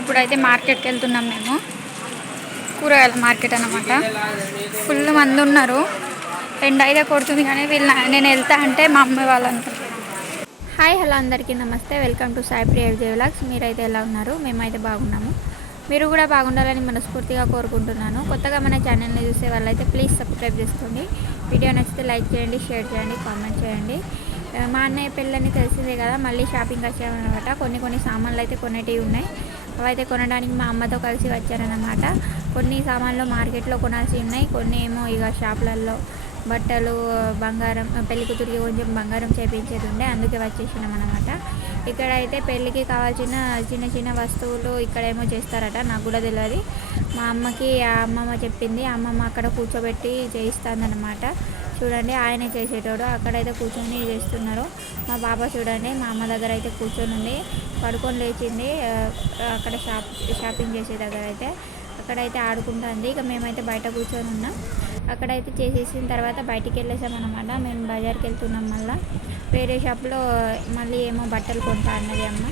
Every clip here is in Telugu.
ఇప్పుడైతే మార్కెట్కి వెళ్తున్నాం మేము. కూరగాయల మార్కెట్ అన్నమాట. ఫుల్ మంది ఉన్నారు. ఎండ అయితే కొడుతుంది కానీ నేను వెళ్తా అంటే మా అమ్మ వాళ్ళు అంటారు. హాయ్ హలో అందరికీ నమస్తే. Welcome to Sai Priya vlogs. మీరైతే ఎలా ఉన్నారు? మేమైతే బాగున్నాము. మీరు కూడా బాగుండాలని మనస్ఫూర్తిగా కోరుకుంటున్నాను. కొత్తగా మన ఛానల్ని చూసే వాళ్ళైతే ప్లీజ్ సబ్స్క్రైబ్ చేసుకోండి. వీడియో నచ్చితే లైక్ చేయండి, షేర్ చేయండి, కామెంట్ చేయండి. మా అన్నయ్య పెళ్ళని తెలిసిందే కదా, మళ్ళీ షాపింగ్ వచ్చామన్నమాట. కొన్ని సామాన్లు అయితే కొనేటివి ఉన్నాయి. అవైతే కొనడానికి మా అమ్మతో కలిసి వచ్చారన్నమాట. కొన్ని సామాన్లు మార్కెట్లో కొనాల్సి ఉన్నాయి, కొన్ని ఏమో ఇక షాపులలో బట్టలు, బంగారం, పెళ్లి కూతురికి కొంచెం బంగారం చేయించేది ఉండే, అందుకే వచ్చేసినాం అనమాట. ఇక్కడైతే పెళ్ళికి కావాల్సిన చిన్న వస్తువులు ఇక్కడేమో చేస్తారట, నాకు కూడా తెలియదు. మా అమ్మకి అమ్మమ్మ చెప్పింది, అమ్మమ్మ అక్కడ కూర్చోబెట్టి చేయిస్తుందన్నమాట. చూడండి, ఆయనే చేసేటోడు. అక్కడైతే కూర్చొని చేస్తున్నారు. మా బాబా చూడండి, మా అమ్మ దగ్గర అయితే కూర్చొని ఉంది, పడుకొని లేచింది. అక్కడ షాపింగ్ చేసే దగ్గర అయితే అక్కడైతే ఆడుకుంటుంది. ఇక మేమైతే బయట కూర్చొని ఉన్నాం. అక్కడైతే చేసేసిన తర్వాత బయటికి వెళ్ళేసామన్నమాట. మేము బజార్కి వెళ్తున్నాం. మళ్ళీ వేరే షాప్లో మళ్ళీ ఏమో బట్టలు కొంటా అన్నది అమ్మ.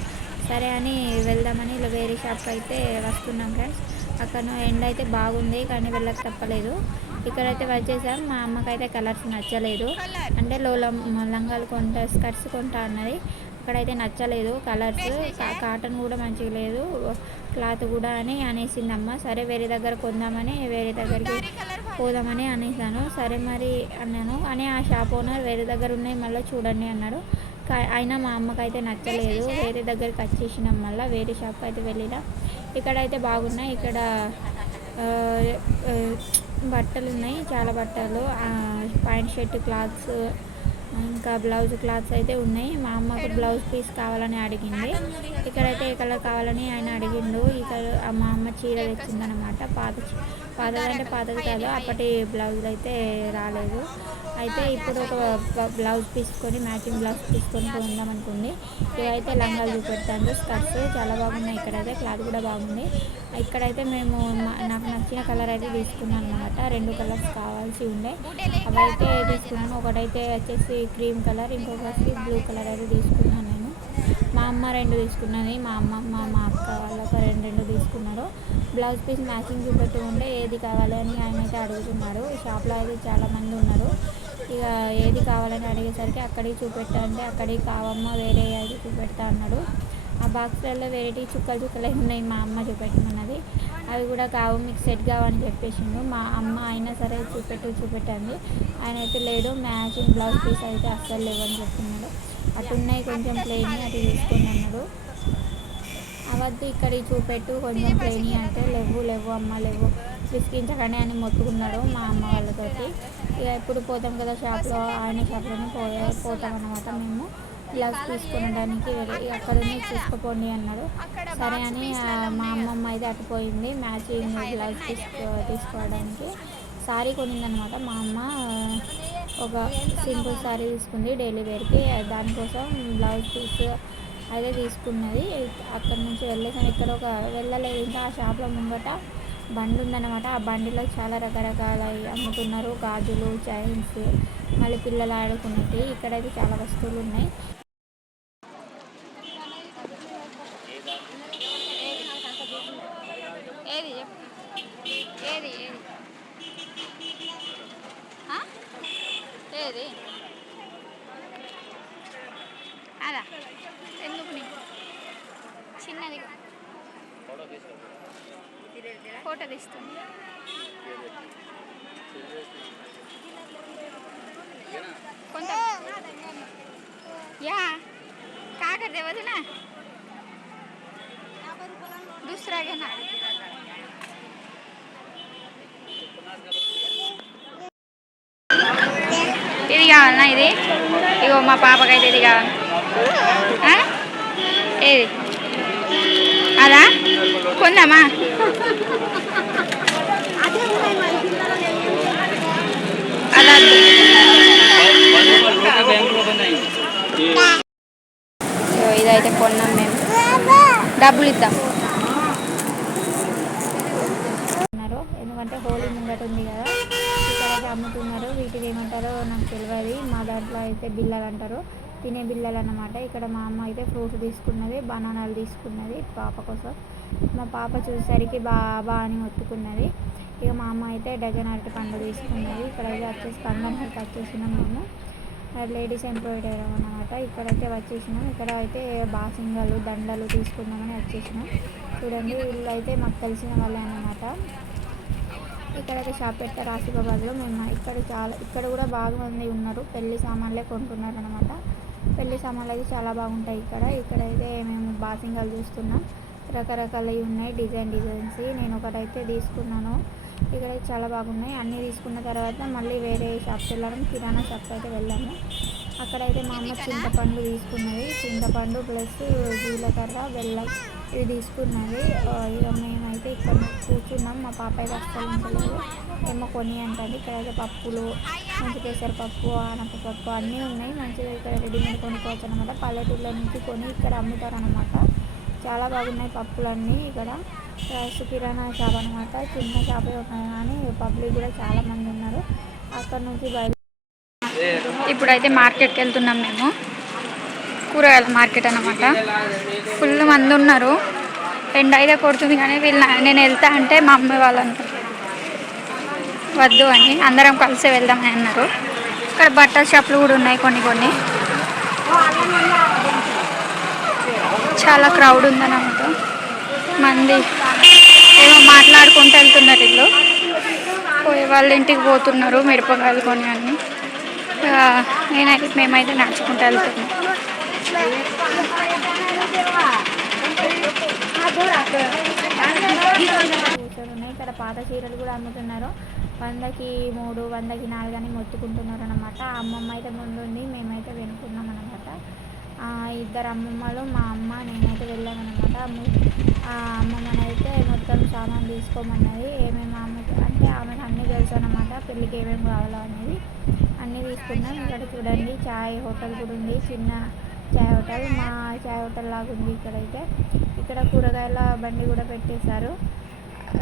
సరే అని వెళ్దామని వేరే షాప్కి అయితే వస్తున్నాం ఫ్రెండ్స్. అక్కడ ఎండ అయితే బాగుంది కానీ వెళ్ళక తప్పలేదు. ఇక్కడైతే వచ్చేసాం. మా అమ్మకైతే కలర్స్ నచ్చలేదు, అంటే లంగాలు కొంటా, స్కర్ట్స్ కొంటా అన్నది. అక్కడైతే నచ్చలేదు కలర్స్, కాటన్ కూడా మంచిగా లేదు, క్లాత్ కూడా అని అనేసిందమ్మ. సరే వేరే దగ్గర కొందామని వేరే దగ్గరికి పోదామని అనేసాను. సరే మరి అన్నాను. కానీ ఆ షాప్ ఓనర్ వేరే దగ్గర ఉన్నాయి మళ్ళీ చూడండి అన్నాడు. అయినా మా అమ్మకైతే నచ్చలేదు. వేరే దగ్గరికి వచ్చేసినాం. మళ్ళీ వేరే షాప్కి అయితే వెళ్ళినా. ఇక్కడైతే బాగున్నాయి. ఇక్కడ బట్టలు ఉన్నాయి, చాలా బట్టలు, ప్యాంట్ షర్ట్ క్లాత్స్, ఇంకా బ్లౌజ్ క్లాత్స్ అయితే ఉన్నాయి. మా అమ్మకు బ్లౌజ్ పీస్ కావాలని అడిగింది. ఇక్కడైతే ఏ కలర్ కావాలని ఆయన అడిగిండు. ఇక్కడ మా అమ్మ చీర తెచ్చిందనమాట. పాతదంటే పాతది కాదు, అప్పటి బ్లౌజులు అయితే రాలేదు. అయితే ఇప్పుడు ఒక బ్లౌజ్ తీసుకొని, మ్యాచింగ్ బ్లౌజ్ తీసుకొని కొందాం అనుకుంది. ఇవైతే లంగాలు చూపెడతాను, స్కర్ట్స్ చాలా బాగున్నాయి. ఇక్కడైతే క్లాత్ కూడా బాగుంది. ఇక్కడైతే మేము నాకు నచ్చిన కలర్ అయితే తీసుకున్నాను అనమాట. 2 కలర్స్ కావాల్సి ఉండే, అవైతే తీసుకున్నాను. ఒకటైతే వచ్చేసి క్రీమ్ కలర్, ఇంకొకటి బ్లూ కలర్ అయితే తీసుకున్నాను నేను. మా అమ్మ 2 తీసుకున్నది, మా అమ్మమ్మ మా అక్క వాళ్ళ ఒక 2 తీసుకున్నారు. బ్లౌజ్ పీస్ మ్యాచింగ్ చూపెట్టు ఉంటే ఏది కావాలి అని ఆయన అయితే అడుగుతున్నాడు. ఈ షాప్లో అయితే చాలామంది ఉన్నారు. ఇక ఏది కావాలని అడిగేసరికి అక్కడికి చూపెట్టా అంటే అక్కడికి కావమ్మ వేరే అది చూపెడతా అన్నాడు. ఆ బాక్స్లలో వేరేటి చుక్కలు ఉన్నాయి, మా అమ్మ చూపెట్టమన్నది. అవి కూడా కావు, మీకు సెట్ కావని చెప్పేసిండు. మా అమ్మ అయినా సరే చూపెట్టండి. ఆయన అయితే లేడు, మ్యాచింగ్ బ్లౌజ్ పీస్ అయితే అస్సలు లేవని చెప్తున్నాడు. అటున్నాయి కొంచెం ప్లెయిన్, అటు తీసుకొని అన్నాడు. అవద్దు ఇక్కడికి చూపెట్టు కొంచెం ప్లెయిన్ అంటే లేవు అమ్మ లేవు, విసిగించగానే అని మొత్తుకున్నాడు మా అమ్మ వాళ్ళతోటి. ఇక ఎప్పుడు పోతాం కదా షాప్లో, ఆయన షాప్లోనే పోతాం అన్నమాట. మేము బ్లౌజ్ తీసుకునడానికి అక్కడనే చూసుకోపోండి అన్నాడు. సరే అని మా అమ్మమ్మ అయితే అటుపోయింది మ్యాచింగ్ బ్లౌజ్ తీసుకోవడానికి. శారీ కొనిందనమాట మా అమ్మ. ఒక సింపుల్ శారీ తీసుకుంది డైలీ వేర్కి, దానికోసం బ్లౌజ్ పీస్ అయితే తీసుకున్నది. అక్కడి నుంచి వెళ్ళేసాను. ఇక్కడ వెళ్ళలేదు ఇంకా. ఆ షాప్లో ముంగట బండి ఉందన్నమాట. ఆ బండిలో చాలా రకరకాల అమ్ముతున్నారు, గాజులు, చైన్స్, మళ్ళీ పిల్లలు ఆడుకున్నట్టు. ఇక్కడైతే చాలా వస్తువులు ఉన్నాయి. ఏది ఏది ఏది అదా ఎందుకు నీకు చిన్నది ఫోటో తీస్తుంది. కొంత యా కాకర దేవదు ना दूसरा है ना. ఇది కావాలన్నా ఇది, ఇగో మా పాపకైతే ఇది కావాలి. ఏది అదా కొందామా? అలా ఇదైతే కొన్నాం మేము, డబ్బులు ఇద్దాం. ఎందుకంటే హోలీ ముంగట ఉంది కదా, ఇక్కడైతే అమ్ముతున్నారు. వీటికి ఏమంటారో నాకు తెలియదు, మా దాంట్లో అయితే బిల్లలు అంటారు. తినే బిళ్ళలు అన్నమాట. ఇక్కడ మా అమ్మ అయితే ఫ్రూట్స్ తీసుకున్నది, బనానాలు తీసుకున్నది పాప కోసం. మా పాప చూసేసరికి బాబా అని మొత్తుకున్నది. ఇక మా అమ్మ అయితే డజన్ అరటి పండు తీసుకున్నది. ఇక్కడైతే వచ్చేసి పండ్లన్నీ వచ్చేసినాం మేము. లేడీస్ ఎంప్లాయిడరీ అన్నమాట. ఇక్కడైతే వచ్చేసినాం. ఇక్కడ అయితే బాసింగాలు దండలు తీసుకుందామని వచ్చేసినాం. చూడండి వీళ్ళు అయితే మాకు తెలిసిన వాళ్ళే అన్నమాట. ఇక్కడైతే షాప్ పెట్టారు ఆసిఫాబాద్లో. మేము ఇక్కడ కూడా బాగా మంది ఉన్నారు, పెళ్లి సామాన్లే కొంటున్నారు అనమాట. పెళ్లి సామాన్లు అయితే చాలా బాగుంటాయి ఇక్కడైతే మేము బాసింగాలు చూస్తున్నాం. రకరకాలవి ఉన్నాయి, డిజైన్స్. నేను ఒకటైతే తీసుకున్నాను. ఇక్కడైతే చాలా బాగున్నాయి. అన్నీ తీసుకున్న తర్వాత మళ్ళీ వేరే షాప్కి వెళ్ళాము, కిరాణా షాప్కి అయితే వెళ్ళాము. అక్కడైతే మా అమ్మ చింతపండు తీసుకున్నది, చింతపండు ప్లస్ జీలకర్ర బెల్లం ఇది తీసుకున్నది. ఇక మేమైతే ఇక్కడ కూర్చున్నాం. మా పాప అయితే అస్సలు ఉంటలేదు, ఏమో కొని అంటుంది. ఇక్కడైతే పప్పులు, మంచి పెసరపప్పు, ఆనపపప్పు అన్నీ ఉన్నాయి. మంచిగా ఇక్కడ రెడీమేడ్ కొనుక్కోవచ్చు అనమాట. పల్లెటూళ్ళ నుంచి కొని ఇక్కడ అమ్ముతారు అనమాట. చాలా బాగున్నాయి పప్పులన్నీ. ఇక్కడ కిరాణా షాప్ అనమాట. చిన్న షాపే ఉన్నాయి కానీ పబ్లిక్ కూడా చాలామంది ఉన్నారు. అక్కడ నుంచి ఇప్పుడైతే మార్కెట్కి వెళ్తున్నాం మేము. కూరగాయల మార్కెట్ అనమాట. ఫుల్ మంది ఉన్నారు. ఎండ అయితే కొడుతుంది కానీ నేను వెళ్తా అంటే మా అమ్మ వాళ్ళని వద్దు అని అందరం కలిసి వెళ్దామని అన్నారు. ఇక్కడ బట్టల షాపులు కూడా ఉన్నాయి కొన్ని. చాలా క్రౌడ్ ఉందన్నమాట. మంది ఏమో మాట్లాడుకుంటూ వెళ్తున్నారు. వీళ్ళు పోయే వాళ్ళ ఇంటికి పోతున్నారు మిరపకాయలు కొని అని. మేమైతే నడుచుకుంటూ వెళ్తున్నాం. ఇక్కడ పాత చీరలు కూడా అమ్ముతున్నారు. 100కి 3, 100కి 4 అని మొత్తుకుంటున్నారు అనమాట. అమ్మమ్మ అయితే ముందుంది, మేమైతే వెనుకున్నాం అనమాట. ఇద్దరు అమ్మమ్మలు, మా అమ్మ, నేనైతే వెళ్ళామన్నమాట. అమ్మమ్మనైతే మొత్తం సామాన్ తీసుకోమన్నది. ఏమేమి అంటే ఆమెకు అన్నీ తెలుసు అనమాట, పెళ్ళికి ఏమేమి కావాలో అనేది. అన్నీ తీసుకున్నాం. ఇక్కడ చూడండి చాయ్ హోటల్ కూడా ఉంది, చిన్న చాయ్ హోటల్. మా చాయ్ హోటల్ లాగా ఉంది ఇక్కడైతే. ఇక్కడ కూరగాయల బండి కూడా పెట్టేశారు.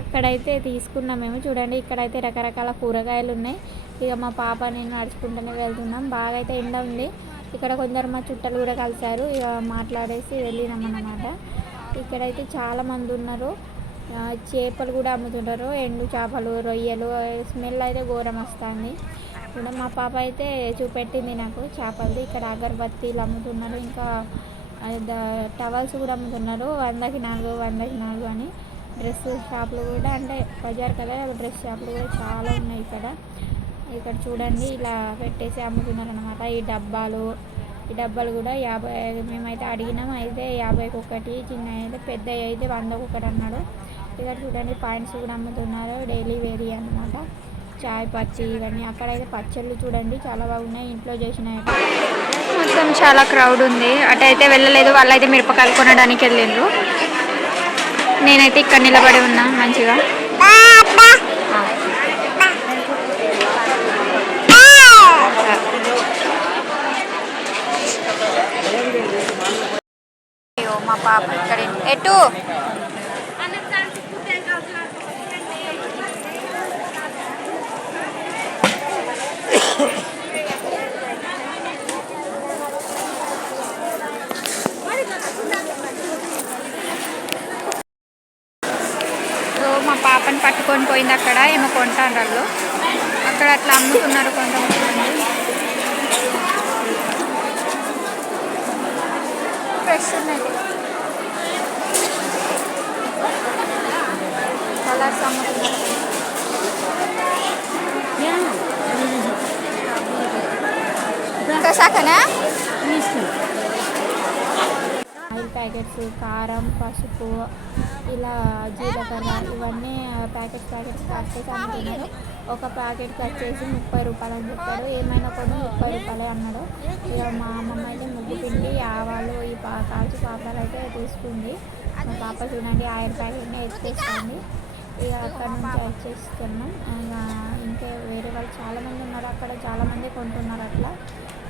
అక్కడైతే తీసుకున్నాం మేము. చూడండి ఇక్కడైతే రకరకాల కూరగాయలు ఉన్నాయి. ఇక మా పాప నేను నడుచుకుంటూనే వెళ్తున్నాం. బాగా అయితే ఎండ ఉంది. ఇక్కడ కొందరు మా చుట్టాలు కూడా కలిసారు. ఇక మాట్లాడేసి వెళ్ళినాం అన్నమాట. ఇక్కడైతే చాలామంది ఉన్నారు. చేపలు కూడా అమ్ముతుంటారు, ఎండు చేపలు, రొయ్యలు. స్మెల్ అయితే ఘోరం వస్తుంది. ఇక్కడ మా పాప అయితే చూపెట్టింది నాకు చేపలది. ఇక్కడ అగరబత్తీలు అమ్ముతున్నారు, ఇంకా టవల్స్ కూడా అమ్ముతున్నారు. 100కి 4, 100కి 4 అని. డ్రెస్ షాపులు కూడా, అంటే బజార్ కదా, డ్రెస్ షాపులు కూడా చాలా ఉన్నాయి ఇక్కడ చూడండి ఇలా పెట్టేసి అమ్ముతున్నారు అనమాట. ఈ డబ్బాలు కూడా 50 మేమైతే అడిగినాం. అయితే 50కి ఒకటి, చిన్న అయితే పెద్ద అయితే 100కి ఒకటి అన్నాడు. ఇక్కడ చూడండి పాయింట్స్ కూడా అమ్ముతున్నారు, డైలీ వేరీ అనమాట. చాయ్ పచ్చి ఇవన్నీ. అక్కడైతే పచ్చళ్ళు చూడండి చాలా బాగున్నాయి, ఇంట్లో చేసినాయి. మొత్తం చాలా క్రౌడ్ ఉంది. అటైతే వెళ్ళలేదు, వాళ్ళైతే మిరపకాయలు కొనడానికి వెళ్ళిండ్రు. నేనైతే ఇక్కడ నిలబడి ఉన్నా మంచిగా. మా పాప ఇక్కడ ఎటు మా పాపని పట్టుకొని పోయింది. అక్కడ ఏమో కొంటాండ్రు, అక్కడ అట్లా అమ్ముతున్నారు కొంతమంది. ఫ్రెష్ ఉన్నాయి కలర్స్ అమ్ముతున్నారు. సాకనా ఆయిల్ ప్యాకెట్స్, కారం, పసుపు, ఇలా జీలకర్ర ఇవన్నీ ప్యాకెట్స్ వచ్చేసి అమ్ముతున్నారు. ఒక ప్యాకెట్కి వచ్చేసి 30 రూపాయలు అని చెప్పాడు. ఏమైనా కొన్ని 30 రూపాయలే అన్నాడు. ఇక మా అమ్మమ్మ అయితే ముగ్గు పిండి, ఆవాలు, ఈ కాల్చి పాపలు అయితే తీసుకుంది. మా పాప చూడండి ఆయిల్ ప్యాకెట్ని ఎత్తేస్తుంది. ఇక అక్కడ నుంచి వచ్చేస్తున్నాం. ఇంకా వేరే వాళ్ళు చాలామంది ఉన్నారు, అక్కడ చాలామంది కొంటున్నారు అట్లా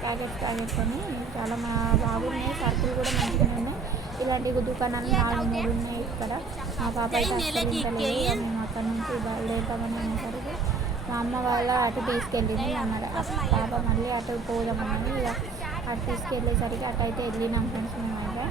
ప్యాకెట్స్ అని. చాలా బాగున్నాయి. సరుకులు కూడా మంచిగా ఉన్నాయి. ఇలాంటి దుకాణాలు 4, 3 ఉన్నాయి ఇక్కడ. మా పాప అయితే అసలు ఇంటలేదు. మేము అక్కడ నుంచి బయలుదేరుతామని అనేసరికి మా అమ్మ వాళ్ళ అటు తీసుకెళ్ళింది అన్నారు. పాప మళ్ళీ అటు పోదామని. ఇక అటు తీసుకెళ్ళేసరికి అటైతే వెళ్ళినాం ఫ్రెండ్స్ మేమైతే.